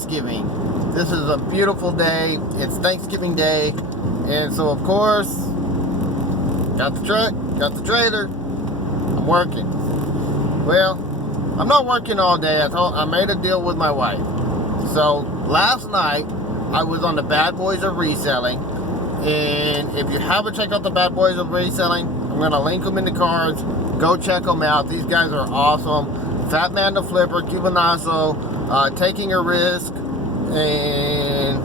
Thanksgiving. This is a beautiful day. It's Thanksgiving Day. And so, of course, got the truck, got the trailer. I'm working. Well, I'm not working all day. I made a deal with my wife. So, last night, I was on the Bad Boys of Reselling. And if you haven't checked out the Bad Boys of Reselling, I'm going to link them in the cards. Go check them out. These guys are awesome. Fatman the Flipper, Cubanaso, Taking a Risk, and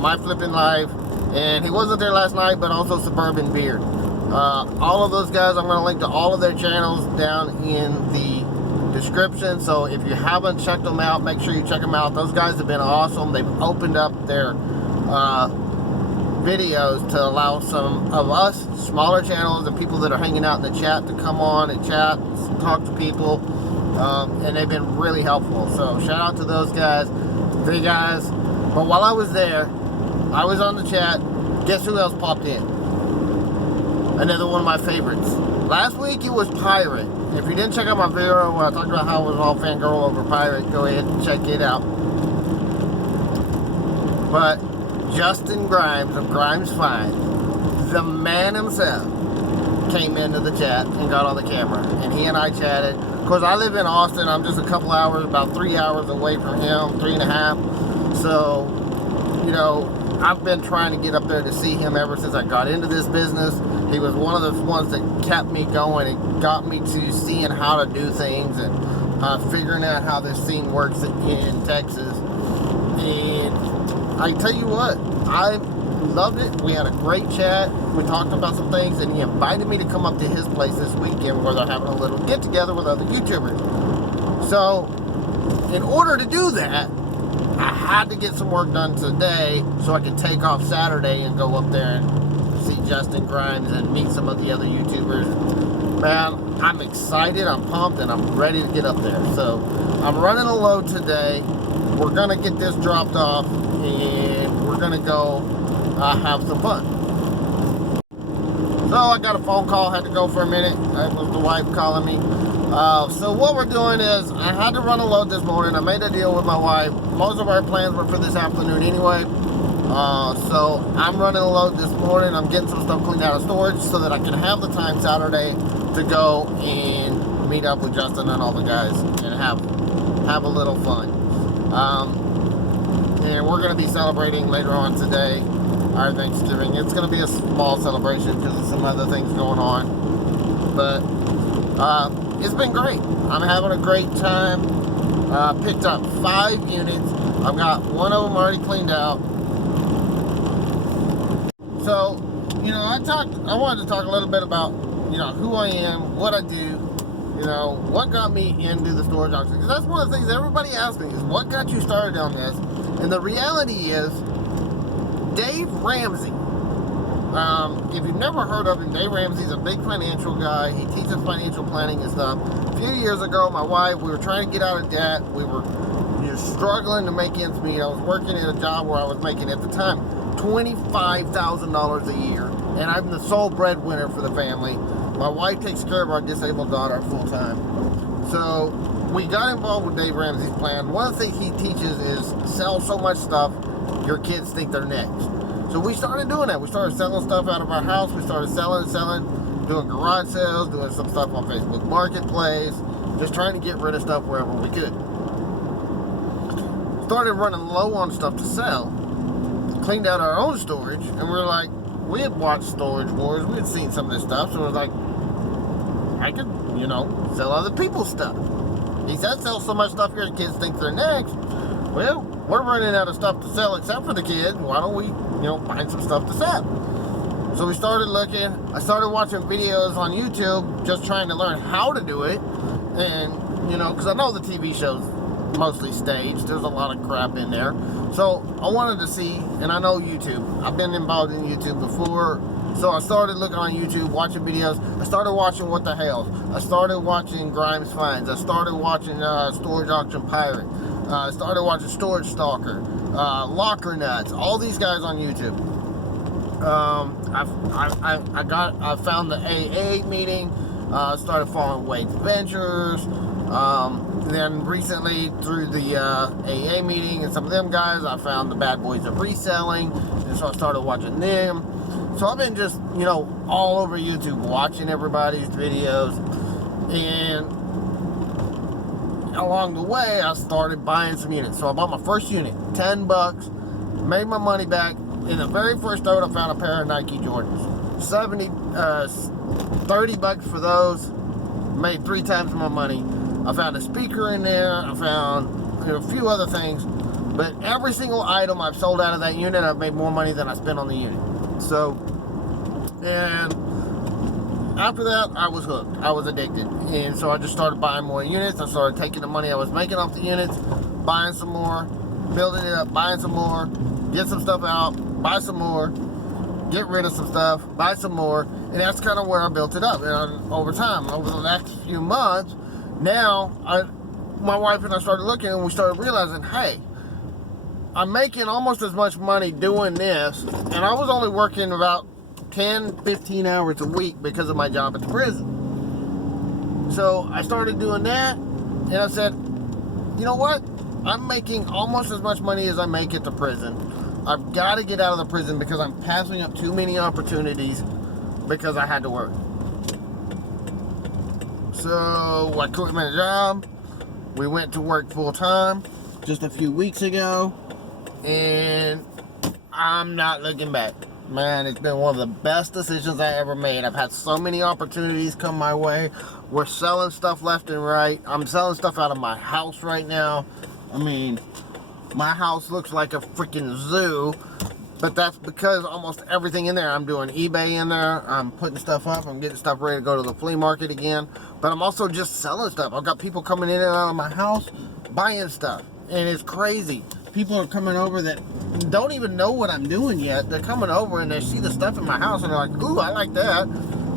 My Flippin' Life. And he wasn't there last night, but also Suburban Beard. All of those guys, I'm going to link to all of their channels down in the description. So if you haven't checked them out, make sure you check them out. Those guys have been awesome. They've opened up their videos to allow some of us smaller channels and people that are hanging out in the chat to come on and chat, talk to people, and they've been really helpful. So shout out to those guys, three guys. But while I was there, I was on the chat. Guess who else popped in? Another one of my favorites. Last week it was Pirate. If you didn't check out my video where I talked about how I was all fangirl over Pirate, go ahead and check it out. But Justin Grimes of Grimes Finds, the man himself, came into the chat and got on the camera. And he and I chatted. Of course, I live in Austin. I'm just a couple hours, about 3 hours away from him, 3.5. So, you know, I've been trying to get up there to see him ever since I got into this business. He was one of the ones that kept me going and got me to seeing how to do things and figuring out how this scene works in Texas. And I tell you what, I loved it. We had a great chat. We talked about some things, and he invited me to come up to his place this weekend where they're having a little get-together with other YouTubers. So, in order to do that, I had to get some work done today so I could take off Saturday and go up there and see Justin Grimes and meet some of the other YouTubers. Man, I'm excited, I'm pumped, and I'm ready to get up there. So, I'm running a load today. We're going to get this dropped off, and we're going to go have some fun. So I got a phone call, had to go for a minute. That was the wife calling me. So what we're doing is, I had to run a load this morning. I made a deal with my wife. Most of our plans were for this afternoon anyway. So I'm running a load this morning. I'm getting some stuff cleaned out of storage so that I can have the time Saturday to go and meet up with Justin and all the guys and have a little fun. And we're going to be celebrating later on today our Thanksgiving. It's going to be a small celebration because of some other things going on. But it's been great. I'm having a great time. Picked up 5 units. I've got one of them already cleaned out. So, you know, I wanted to talk a little bit about, you know, who I am, what I do, you know, what got me into the storage auction. Because that's one of the things everybody asks me is, what got you started on this? And the reality is, Dave Ramsey. If you've never heard of him, Dave Ramsey's a big financial guy. He teaches financial planning and stuff. A few years ago, my wife, we were trying to get out of debt. We were just struggling to make ends meet. I was working at a job where I was making, at the time, $25,000 a year. And I'm the sole breadwinner for the family. My wife takes care of our disabled daughter full time. So we got involved with Dave Ramsey's plan. One of the things he teaches is sell so much stuff your kids think they're next. So we started doing that. We started selling stuff out of our house. We started selling, doing garage sales, doing some stuff on Facebook Marketplace, just trying to get rid of stuff wherever we could. Started running low on stuff to sell. Cleaned out our own storage, and we're like, we had watched Storage Wars. We had seen some of this stuff, so it was like, I could, you know, sell other people's stuff. He said sell so much stuff your kids think they're next. Well, we're running out of stuff to sell except for the kids. Why don't we, you know, find some stuff to sell? So we started looking. I started watching videos on YouTube, just trying to learn how to do it. And, you know, because I know the TV show's mostly staged. There's a lot of crap in there. So I wanted to see, and I know YouTube. I've been involved in YouTube before. So I started looking on YouTube, watching videos. I started watching What the Hell. I started watching Grimes Finds. I started watching Storage Auction Pirate. I started watching Storage Stalker, Locker Nuts, all these guys on YouTube. I found the AA meeting, started following Wade's Ventures, Then recently, through the AA meeting and some of them guys, I found the bad boys of reselling, and so I started watching them. So I've been just, you know, all over YouTube watching everybody's videos, and along the way, I started buying some units. So I bought my first unit, $10, made my money back. In the very first load, I found a pair of Nike Jordans. $30 for those, made 3 times my money. I found a speaker in there, I found, you know, a few other things, but every single item I've sold out of that unit, I've made more money than I spent on the unit. So, and after that, I was hooked. I was addicted. And so I just started buying more units. I started taking the money I was making off the units, buying some more, building it up, buying some more, get some stuff out, buy some more, get rid of some stuff, buy some more. And that's kind of where I built it up. And over time, over the next few months, now, my wife and I started looking, and we started realizing, hey, I'm making almost as much money doing this, and I was only working about 10, 15 hours a week because of my job at the prison. So I started doing that, and I said, you know what? I'm making almost as much money as I make at the prison. I've got to get out of the prison because I'm passing up too many opportunities because I had to work. So I quit my job. We went to work full time just a few weeks ago, and I'm not looking back. Man, it's been one of the best decisions I ever made. I've had so many opportunities come my way. We're selling stuff left and right. I'm selling stuff out of my house right now. I mean, my house looks like a freaking zoo, but that's because almost everything in there, I'm doing eBay in there, I'm putting stuff up, I'm getting stuff ready to go to the flea market again, but I'm also just selling stuff. I've got people coming in and out of my house buying stuff, and it's crazy. People are coming over that don't even know what I'm doing yet. They're coming over and they see the stuff in my house and they're like, ooh, I like that.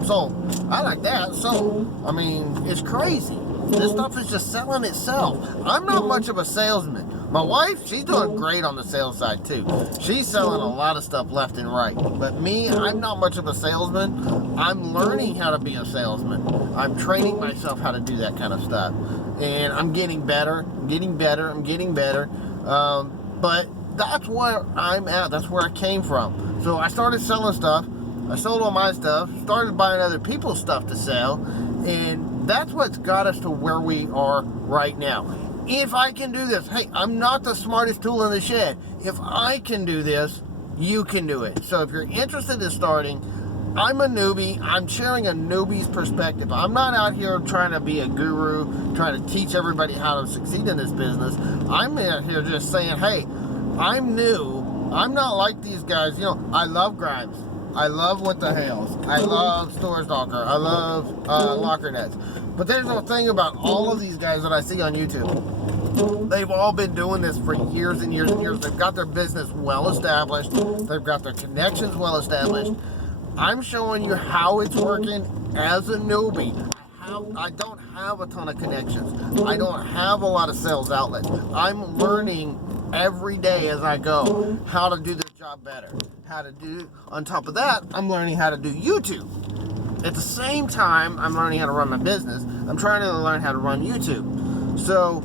So, I like that. So, I mean, it's crazy. This stuff is just selling itself. I'm not much of a salesman. My wife, she's doing great on the sales side too. She's selling a lot of stuff left and right. But me, I'm not much of a salesman. I'm learning how to be a salesman. I'm training myself how to do that kind of stuff. And I'm getting better, I'm getting better. But that's where I'm at. That's where I came from. So I started selling stuff. I sold all my stuff, started buying other people's stuff to sell, and that's what's got us to where we are right now. If I can do this, hey, I'm not the smartest tool in the shed. If I can do this, you can do it. So if you're interested in starting, I'm a newbie. I'm sharing a newbie's perspective. I'm not out here trying to be a guru, trying to teach everybody how to succeed in this business. I'm out here just saying, hey, I'm new. I'm not like these guys. You know, I love Grimes. I love What the Hales. I love Store Stalker. I love Locker Nets. But there's no thing about all of these guys that I see on YouTube. They've all been doing this for years and years and years. They've got their business well established. They've got their connections well established. I'm showing you how it's working as a newbie. I don't have a ton of connections. I don't have a lot of sales outlets. I'm learning every day as I go how to do this job better. On top of that, I'm learning how to do YouTube. At the same time, I'm learning how to run my business. I'm trying to learn how to run YouTube. So,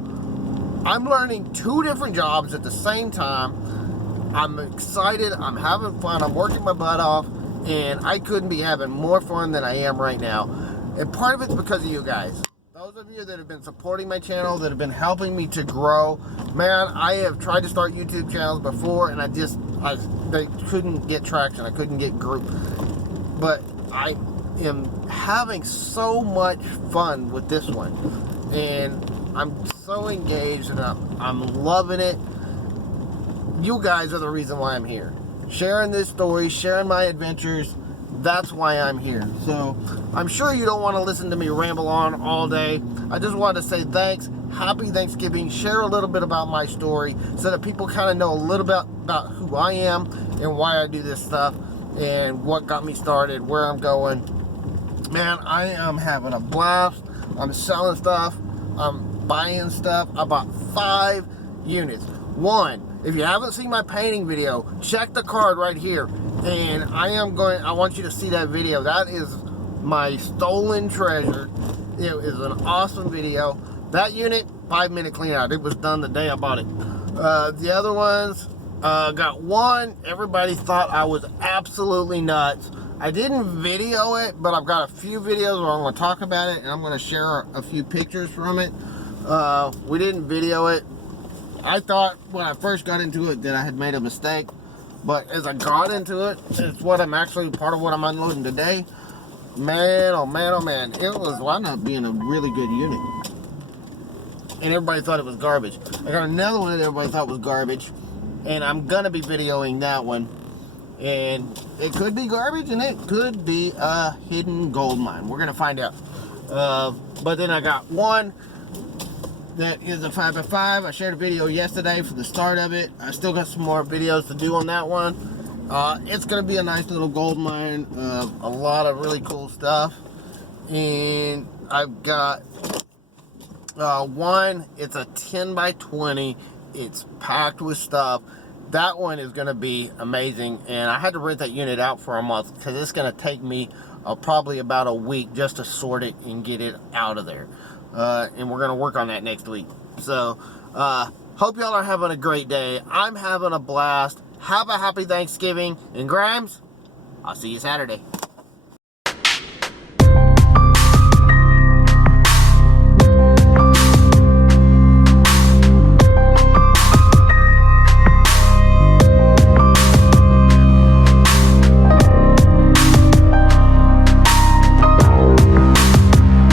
I'm learning 2 different jobs at the same time. I'm excited, I'm having fun, I'm working my butt off, and I couldn't be having more fun than I am right now. And part of it's because of you guys. Those of you that have been supporting my channel, that have been helping me to grow. Man, I have tried to start YouTube channels before, and they couldn't get traction. I couldn't get group. But I am having so much fun with this one. And I'm so engaged, and I'm loving it. You guys are the reason why I'm here. Sharing this story, sharing my adventures. That's why I'm here. So, I'm sure you don't want to listen to me ramble on all day. I just wanted to say thanks. Happy Thanksgiving. Share a little bit about my story so that people kind of know a little bit about who I am and why I do this stuff and what got me started, where I'm going. Man, I am having a blast. I'm selling stuff. I'm buying stuff. I bought 5 units. 1, if you haven't seen my painting video, check the card right here. And I want you to see that video. That is my stolen treasure. It is an awesome video. That unit, 5-minute clean out. It was done the day I bought it. The other ones, got one. Everybody thought I was absolutely nuts. I didn't video it, but I've got a few videos where I'm going to talk about it, and I'm going to share a few pictures from it. We didn't video it. I thought when I first got into it that I had made a mistake, but as I got into it, it's what I'm actually, part of what I'm unloading today. Man, oh man, oh man, it was wound up being a really good unit. And everybody thought it was garbage. I got another one that everybody thought was garbage, and I'm gonna be videoing that one. And it could be garbage, and it could be a hidden gold mine. We're gonna find out. But then I got one that is a 5x5. I shared a video yesterday for the start of it. I still got some more videos to do on that one. It's gonna be a nice little gold mine. A lot of really cool stuff. And I've got one, it's a 10x20. It's packed with stuff. That one is going to be amazing, and I had to rent that unit out for a month because it's going to take me probably about a week just to sort it and get it out of there. And we're going to work on that next week. So, hope y'all are having a great day. I'm having a blast. Have a happy Thanksgiving. And Grimes, I'll see you Saturday.